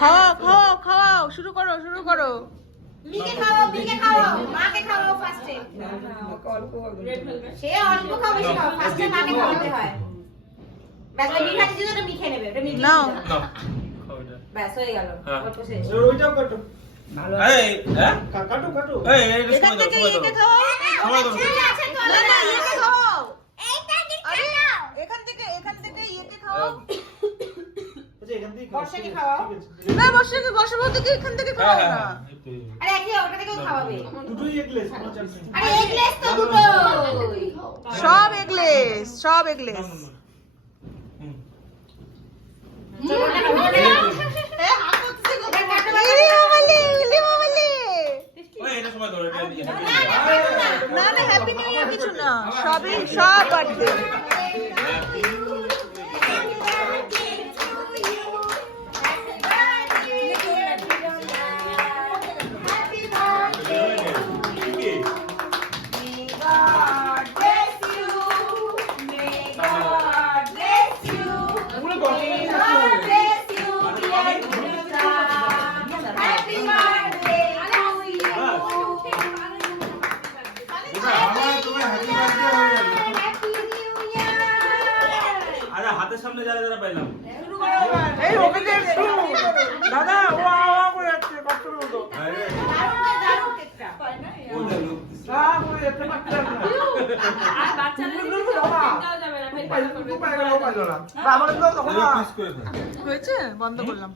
খাওয়াও খাওয়াও খাওয়াও, শুরু করো শুরু করো। মিকে খাওয়াও, মাকে খাওয়াও ফার্স্টে। সে অল্প খাও বেশি খাও, ফার্স্টে মাকে খাওয়াতে হয়। ব্যাস ওই মিঠাই দিয়ে তো মিখে নেবে, ওটা মিখে নাও। নাও। ব্যাস হয়ে গেল, অল্প শেষ। ওইটাও কাটো। এই হ্যাঁ কাটো কাটো। এই এখান থেকে ইয়েকে খাওয়াও। না না ইয়েকে খাওয়াও। আরে এখান থেকে ইয়েকে খাওয়াও। আচ্ছা এখান থেকে বর্ষাকে খাওয়াও। না বর্ষা বলতে কি এখান থেকে খাওয়াও না। আরে একই ওটা থেকেও খাওয়াবে। দুটোই এগলেস কোনো চান্স নেই। আরে এগলেস তো দুটো। সব এগলেস, সব এগলেস। না না হ্যাপি নিউ ইয়ার কিছু না, সবই সব বার্থডে। আরে হাতের সামনে যারা যারা পাইলাম এই ওকে দে একটু। দাদা ও করে যাচ্ছে কষ্ট মতো। করে যাচ্ছে বাচ্চা। আর বাচ্চাদের যাবে না, ফেল করবে। আমার তো তখন পিস করে হয়েছে, বন্ধ করলাম।